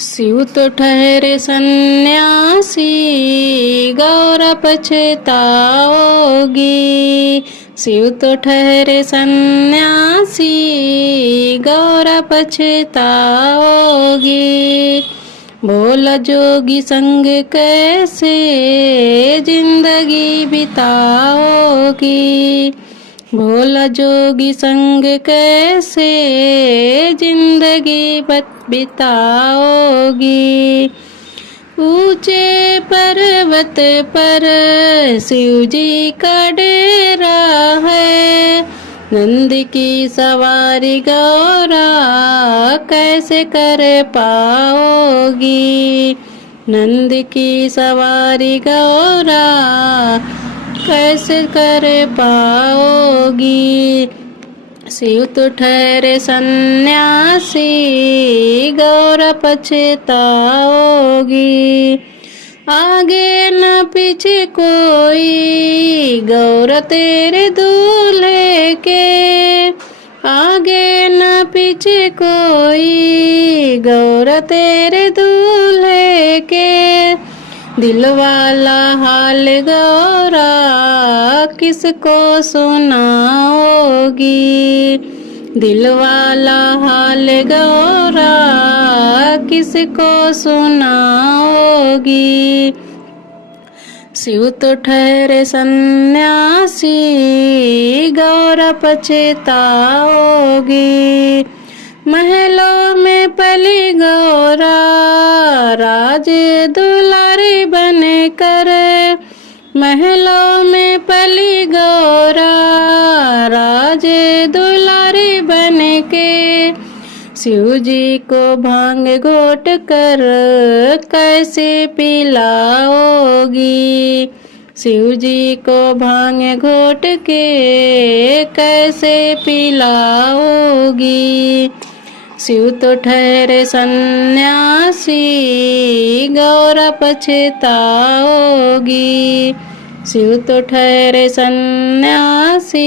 शिव तो ठहरे सन्यासी, गौरा पछताओगी। शिव तो ठहरे सन्यासी, गौरा पछताओगी। बोला जोगी संग कैसे जिंदगी बिताओगी। भोला जोगी संग कैसे जिंदगी बिताओगी। ऊंचे पर्वत पर शिव जी का डेरा है। नंद की सवारी गौरा कैसे कर पाओगी। नंद की सवारी गौरा कैसे कर पाओगी। शिव तो ठहरे सन्यासी, गौरा पछताओगी। आगे न पीछे कोई गौरा तेरे दूल्हे के। आगे न पीछे कोई गौरा तेरे दूल्हे के। दिल वाला हाल गौरा किसको सुनाओगी। दिल वाला हाल गौरा किसको सुनाओगी। शिव तो ठहरे सन्यासी, गौरा पछताओगी। महलों में पली गौरा राज दुलारी बनकर। महलों में पली गौरा राज दुलारी बनके। शिव जी को भांग घोट कर कैसे पिलाओगी। शिव जी को भांग घोट के कैसे पिलाओगी। शिव तो ठहरे सन्यासी, गौरा पछताओगी। शिव तो ठहरे सन्यासी,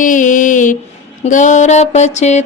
गौरा पछताओगी।